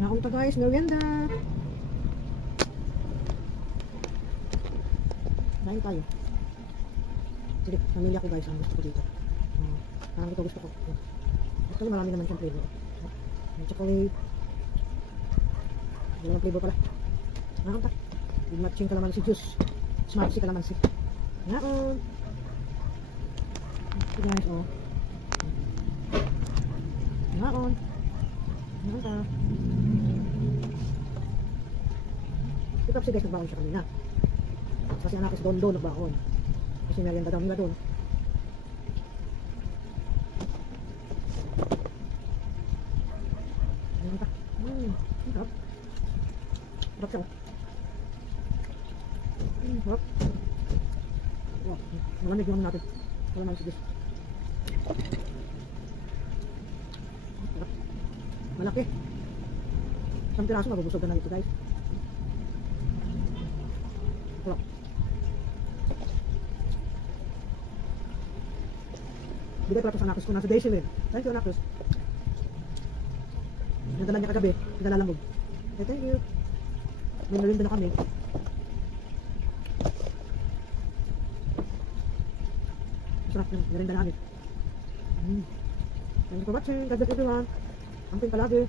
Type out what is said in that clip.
Naunta guys, merienda. Kain tayo. Sige, pamilya ko guys, ang gusto ko dito. Parang ito gusto ko. Actually, marami naman siyang flavor. May chocolate. Dalawang flavor pala. Naunta. Yung matching kalamansi juice. Smart si kalamansi. Naon. Ito guys, oh. Naon. Naunta. Ito kasi guys, nagbaon siya kanina. Kasi anak is doon nagbaon. Kasi merienda daw nila doon. Naunta. Sarap. Sarap siya, oh. Sarap. Wow, malamig yung natin. Kalaman sige. Sarap. Malaki. Isang piraso mabubusog na ito guys. Sarap. Bigay pala ito sa anakos ko. Nasa Daisy rin. Thank you anakos. Nadala niya kagabi. Naglalamog. Okay, thank you. May merienda na kami. Sarap yung merienda namin. Thank you for watching. God bless everyone. Amping palagi.